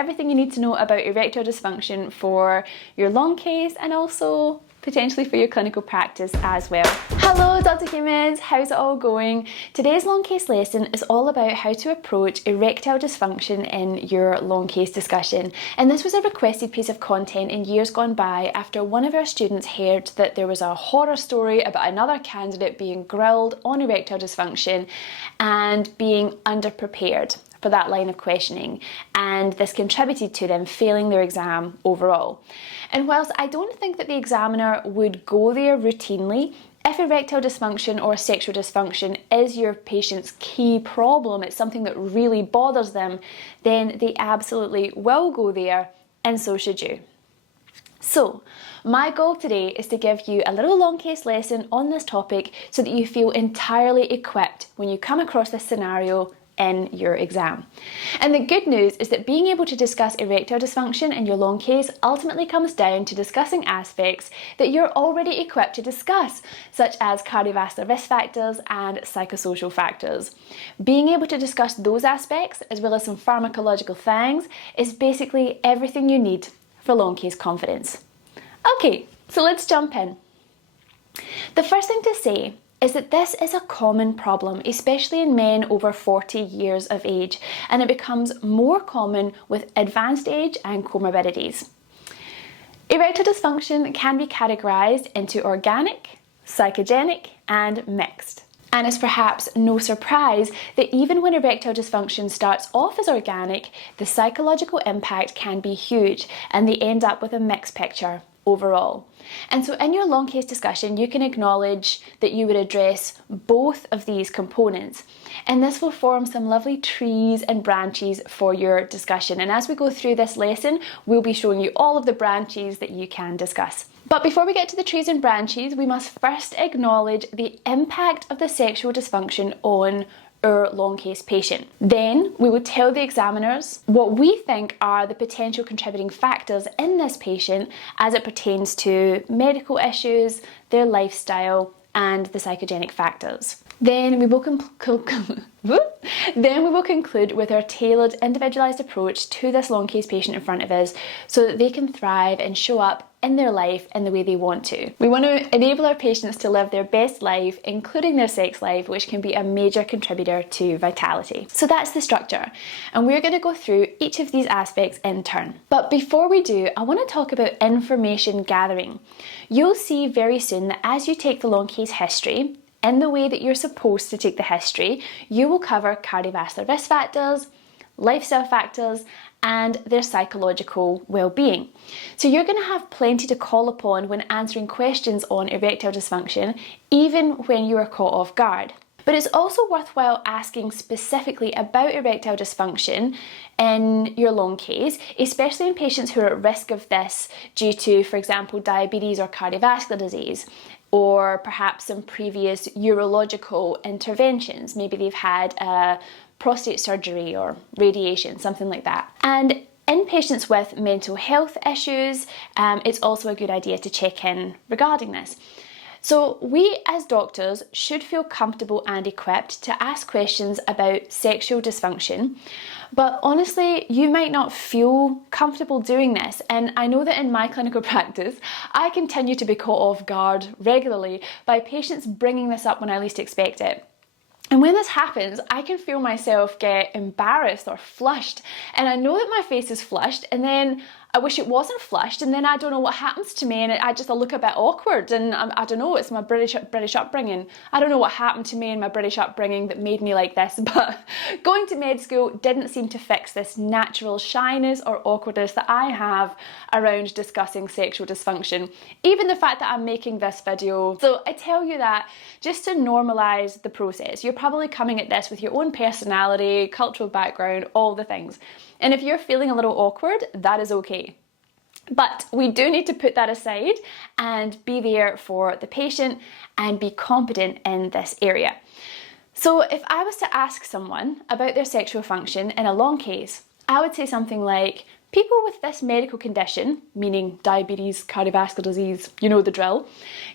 everything you need to know about erectile dysfunction for your long case and also potentially for your clinical practice as well. Hello Dr. Humans, how's it all going? Today's long case lesson is all about how to approach erectile dysfunction in your long case discussion. And this was a requested piece of content in years gone by after one of our students heard that there was a horror story about another candidate being grilled on erectile dysfunction and being underprepared for that line of questioning, and this contributed to them failing their exam overall. And whilst I don't think that the examiner would go there routinely, if erectile dysfunction or sexual dysfunction is your patient's key problem, it's something that really bothers them, then they absolutely will go there, and so should you. So, my goal today is to give you a little long case lesson on this topic so that you feel entirely equipped when you come across this scenario in your exam. And the good news is that being able to discuss erectile dysfunction in your long case ultimately comes down to discussing aspects that you're already equipped to discuss, such as cardiovascular risk factors and psychosocial factors. Being able to discuss those aspects, as well as some pharmacological things, is basically everything you need for long case confidence. Okay, so let's jump in. The first thing to say is that this is a common problem, especially in men over 40 years of age, and it becomes more common with advanced age and comorbidities. Erectile dysfunction can be categorized into organic, psychogenic, and mixed. And it's perhaps no surprise that even when erectile dysfunction starts off as organic, the psychological impact can be huge, and they end up with a mixed picture overall. And so in your long case discussion, you can acknowledge that you would address both of these components, and this will form some lovely trees and branches for your discussion. And as we go through this lesson, we'll be showing you all of the branches that you can discuss. But before we get to the trees and branches, we must first acknowledge the impact of the sexual dysfunction on our long case patient. Then we will tell the examiners what we think are the potential contributing factors in this patient as it pertains to medical issues, their lifestyle, and the psychogenic factors. Then we will conclude with our tailored, individualised approach to this long case patient in front of us so that they can thrive and show up in their life in the way they want to. We want to enable our patients to live their best life, including their sex life, which can be a major contributor to vitality. So that's the structure, and we're going to go through each of these aspects in turn. But before we do, I want to talk about information gathering. You'll see very soon that as you take the long case history, in the way that you're supposed to take the history, you will cover cardiovascular risk factors, lifestyle factors, and their psychological well-being. So you're going to have plenty to call upon when answering questions on erectile dysfunction, even when you are caught off guard. But it's also worthwhile asking specifically about erectile dysfunction in your long case, especially in patients who are at risk of this due to, for example, diabetes or cardiovascular disease, or perhaps some previous urological interventions. Maybe they've had a prostate surgery or radiation, something like that. And in patients with mental health issues, it's also a good idea to check in regarding this. So we as doctors should feel comfortable and equipped to ask questions about sexual dysfunction, but honestly, you might not feel comfortable doing this. And I know that in my clinical practice, I continue to be caught off guard regularly by patients bringing this up when I least expect it. And when this happens, I can feel myself get embarrassed or flushed. And I know that my face is flushed, and then I wish it wasn't flushed, and then I don't know what happens to me, and I look a bit awkward, and I don't know, it's my British upbringing. I don't know what happened to me in my British upbringing that made me like this, but going to med school didn't seem to fix this natural shyness or awkwardness that I have around discussing sexual dysfunction, even the fact that I'm making this video. So I tell you that just to normalise the process. You're probably coming at this with your own personality, cultural background, all the things. And if you're feeling a little awkward, that is okay. But we do need to put that aside and be there for the patient and be competent in this area. So if I was to ask someone about their sexual function in a long case, I would say something like, people with this medical condition, meaning diabetes, cardiovascular disease, you know the drill,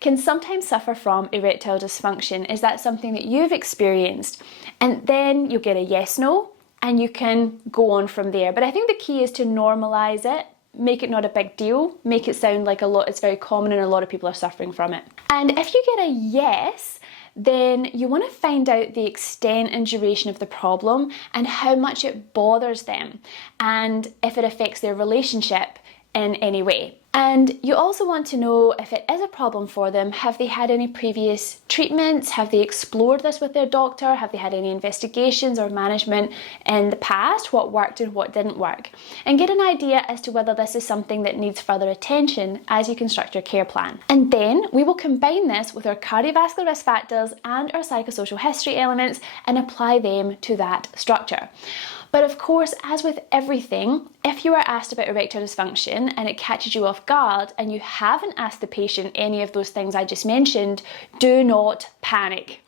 can sometimes suffer from erectile dysfunction. Is that something that you've experienced? And then you'll get a yes, no, and you can go on from there. But I think the key is to normalize it, make it not a big deal, make it sound like it's very common and a lot of people are suffering from it. And if you get a yes, then you want to find out the extent and duration of the problem and how much it bothers them and if it affects their relationship in any way. And you also want to know if it is a problem for them, have they had any previous treatments? Have they explored this with their doctor? Have they had any investigations or management in the past? What worked and what didn't work? And get an idea as to whether this is something that needs further attention as you construct your care plan. And then we will combine this with our cardiovascular risk factors and our psychosocial history elements and apply them to that structure. But of course, as with everything, if you are asked about erectile dysfunction and it catches you off guard and you haven't asked the patient any of those things I just mentioned, do not panic.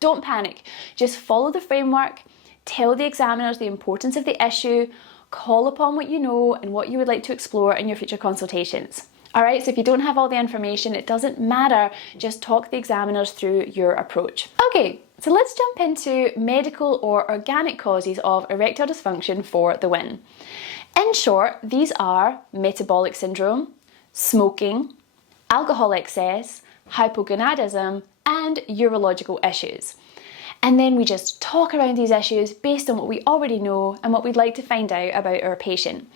Don't panic. Just follow the framework, tell the examiners the importance of the issue, call upon what you know and what you would like to explore in your future consultations. Alright, so if you don't have all the information, it doesn't matter, just talk the examiners through your approach. Okay, so let's jump into medical or organic causes of erectile dysfunction for the win. In short, these are metabolic syndrome, smoking, alcohol excess, hypogonadism, and urological issues. And then we just talk around these issues based on what we already know and what we'd like to find out about our patient.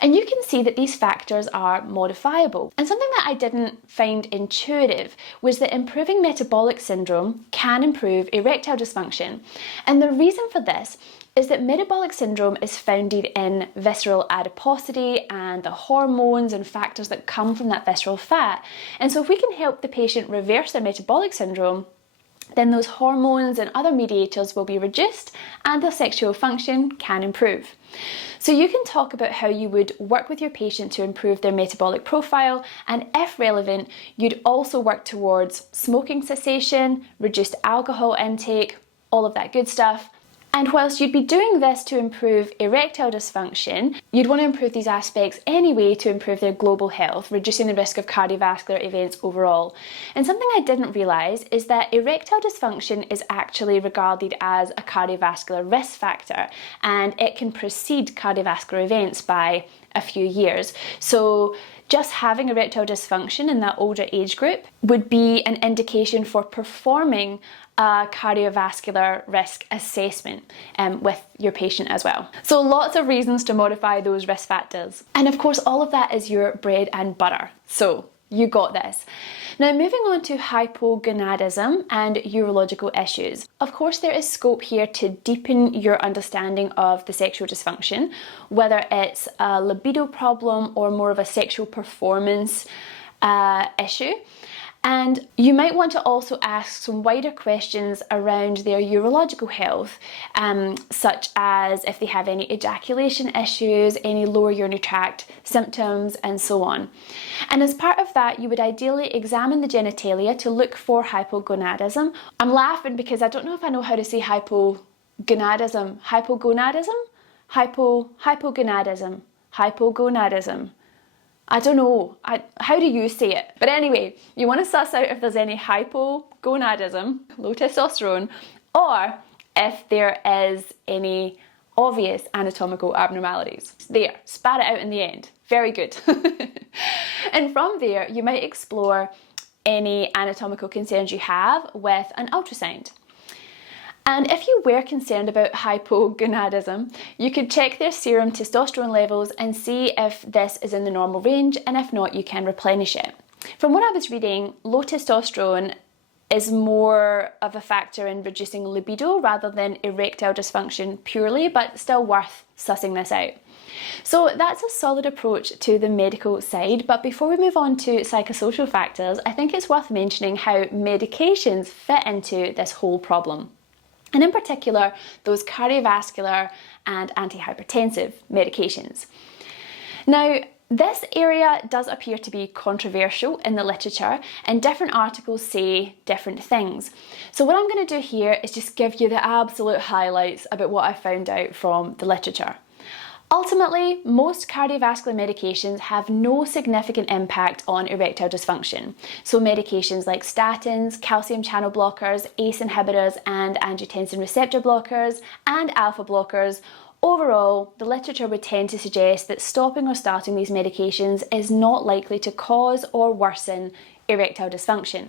And you can see that these factors are modifiable. And something that I didn't find intuitive was that improving metabolic syndrome can improve erectile dysfunction. And the reason for this is that metabolic syndrome is founded in visceral adiposity and the hormones and factors that come from that visceral fat. And so if we can help the patient reverse their metabolic syndrome, then those hormones and other mediators will be reduced and their sexual function can improve. So you can talk about how you would work with your patient to improve their metabolic profile, and if relevant, you'd also work towards smoking cessation, reduced alcohol intake, all of that good stuff. And whilst you'd be doing this to improve erectile dysfunction, you'd want to improve these aspects anyway to improve their global health, reducing the risk of cardiovascular events overall. And something I didn't realise is that erectile dysfunction is actually regarded as a cardiovascular risk factor, and it can precede cardiovascular events by a few years. So just having erectile dysfunction in that older age group would be an indication for performing a cardiovascular risk assessment with your patient as well. So lots of reasons to modify those risk factors. And of course, all of that is your bread and butter. So you got this. Now moving on to hypogonadism and urological issues. Of course, there is scope here to deepen your understanding of the sexual dysfunction, whether it's a libido problem or more of a sexual performance issue. And you might want to also ask some wider questions around their urological health, such as if they have any ejaculation issues, any lower urinary tract symptoms, and so on. And as part of that, you would ideally examine the genitalia to look for hypogonadism. I'm laughing because I don't know if I know how to say hypogonadism. Hypogonadism. I don't know. How do you say it? But anyway, you want to suss out if there's any hypogonadism, low testosterone, or if there is any obvious anatomical abnormalities. There, spat it out in the end. Very good. And from there, you might explore any anatomical concerns you have with an ultrasound. And if you were concerned about hypogonadism, you could check their serum testosterone levels and see if this is in the normal range, and if not, you can replenish it. From what I was reading, low testosterone is more of a factor in reducing libido rather than erectile dysfunction purely, but still worth sussing this out. So that's a solid approach to the medical side, but before we move on to psychosocial factors, I think it's worth mentioning how medications fit into this whole problem. And in particular, those cardiovascular and antihypertensive medications. Now, this area does appear to be controversial in the literature, and different articles say different things. So what I'm going to do here is just give you the absolute highlights about what I found out from the literature. Ultimately, most cardiovascular medications have no significant impact on erectile dysfunction. So medications like statins, calcium channel blockers, ACE inhibitors and angiotensin receptor blockers and alpha blockers, overall, the literature would tend to suggest that stopping or starting these medications is not likely to cause or worsen erectile dysfunction.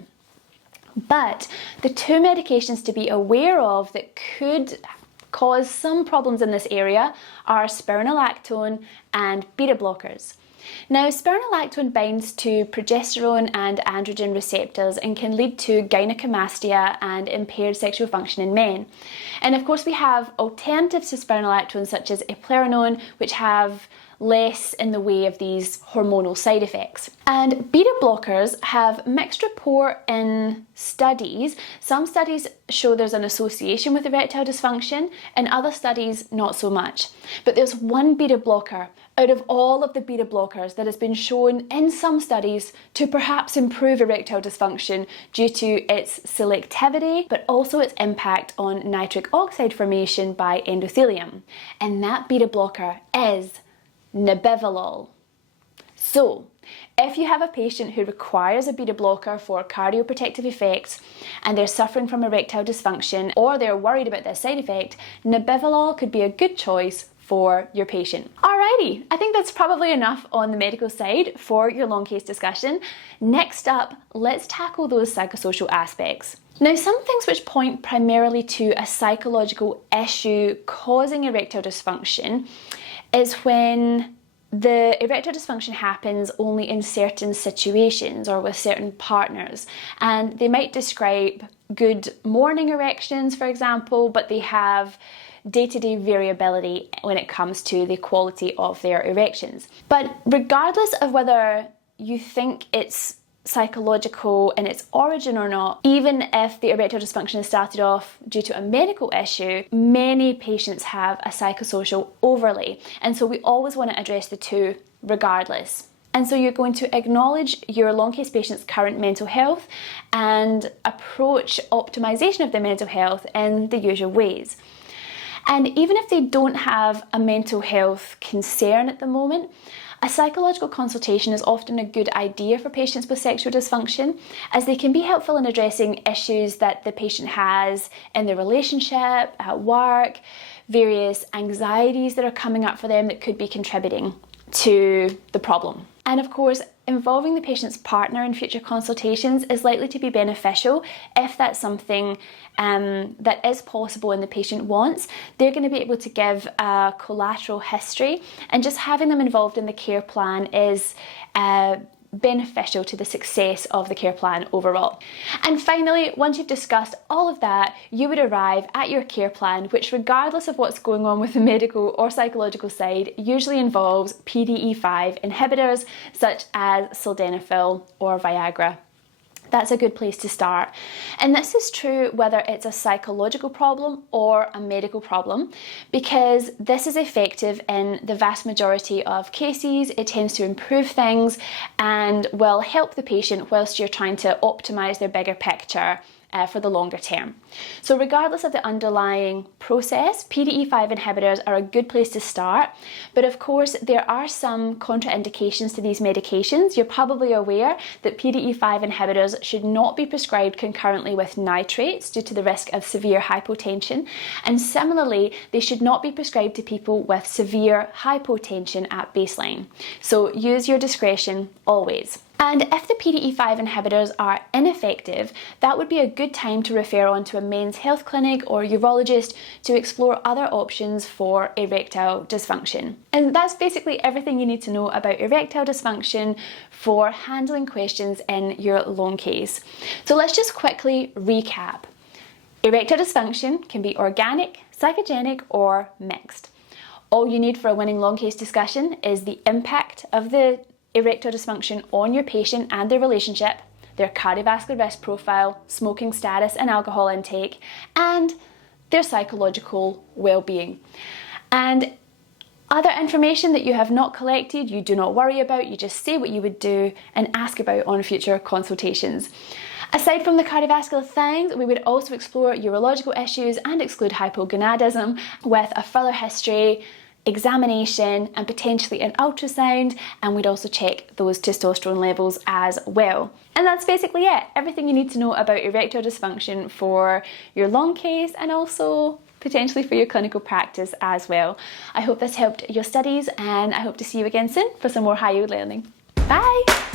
But the two medications to be aware of that could cause some problems in this area are spironolactone and beta blockers. Now, spironolactone binds to progesterone and androgen receptors and can lead to gynecomastia and impaired sexual function in men. And of course, we have alternatives to spironolactone such as eplerenone, which have less in the way of these hormonal side effects. And beta blockers have mixed report in studies. Some studies show there's an association with erectile dysfunction and other studies not so much. But there's one beta blocker out of all of the beta blockers that has been shown in some studies to perhaps improve erectile dysfunction due to its selectivity, but also its impact on nitric oxide formation by endothelium. And that beta blocker is nebivolol. So, if you have a patient who requires a beta blocker for cardioprotective effects and they're suffering from erectile dysfunction or they're worried about this side effect, nebivolol could be a good choice for your patient. Alrighty, I think that's probably enough on the medical side for your long case discussion. Next up, let's tackle those psychosocial aspects. Now, some things which point primarily to a psychological issue causing erectile dysfunction is when the erectile dysfunction happens only in certain situations or with certain partners. And they might describe good morning erections, for example, but they have day-to-day variability when it comes to the quality of their erections. But regardless of whether you think it's psychological in its origin or not, even if the erectile dysfunction is started off due to a medical issue, many patients have a psychosocial overlay. And so we always want to address the two regardless. And so you're going to acknowledge your long case patient's current mental health and approach optimization of their mental health in the usual ways. And even if they don't have a mental health concern at the moment, a psychological consultation is often a good idea for patients with sexual dysfunction, as they can be helpful in addressing issues that the patient has in their relationship, at work, various anxieties that are coming up for them that could be contributing to the problem. And of course, involving the patient's partner in future consultations is likely to be beneficial if that's something that is possible and the patient wants. They're going to be able to give a collateral history, and just having them involved in the care plan is beneficial to the success of the care plan overall. And finally, once you've discussed all of that, you would arrive at your care plan, which, regardless of what's going on with the medical or psychological side, usually involves PDE5 inhibitors such as sildenafil or Viagra. That's a good place to start. And this is true whether it's a psychological problem or a medical problem, because this is effective in the vast majority of cases. It tends to improve things and will help the patient whilst you're trying to optimize their bigger picture for the longer term. So regardless of the underlying process, PDE5 inhibitors are a good place to start. But of course, there are some contraindications to these medications. You're probably aware that PDE5 inhibitors should not be prescribed concurrently with nitrates due to the risk of severe hypotension. And similarly, they should not be prescribed to people with severe hypotension at baseline. So use your discretion always. And if the PDE5 inhibitors are ineffective, that would be a good time to refer on to a men's health clinic or urologist to explore other options for erectile dysfunction. And that's basically everything you need to know about erectile dysfunction for handling questions in your long case. So let's just quickly recap. Erectile dysfunction can be organic, psychogenic, or mixed. All you need for a winning long case discussion is the impact of the erectile dysfunction on your patient and their relationship, their cardiovascular risk profile, smoking status and alcohol intake, and their psychological well-being. And other information that you have not collected, you do not worry about, you just say what you would do and ask about on future consultations. Aside from the cardiovascular things, we would also explore urological issues and exclude hypogonadism with a further history, examination and potentially an ultrasound, and we'd also check those testosterone levels as well. And that's basically it. Everything you need to know about erectile dysfunction for your long case and also potentially for your clinical practice as well. I hope this helped your studies, and I hope to see you again soon for some more high yield learning. Bye!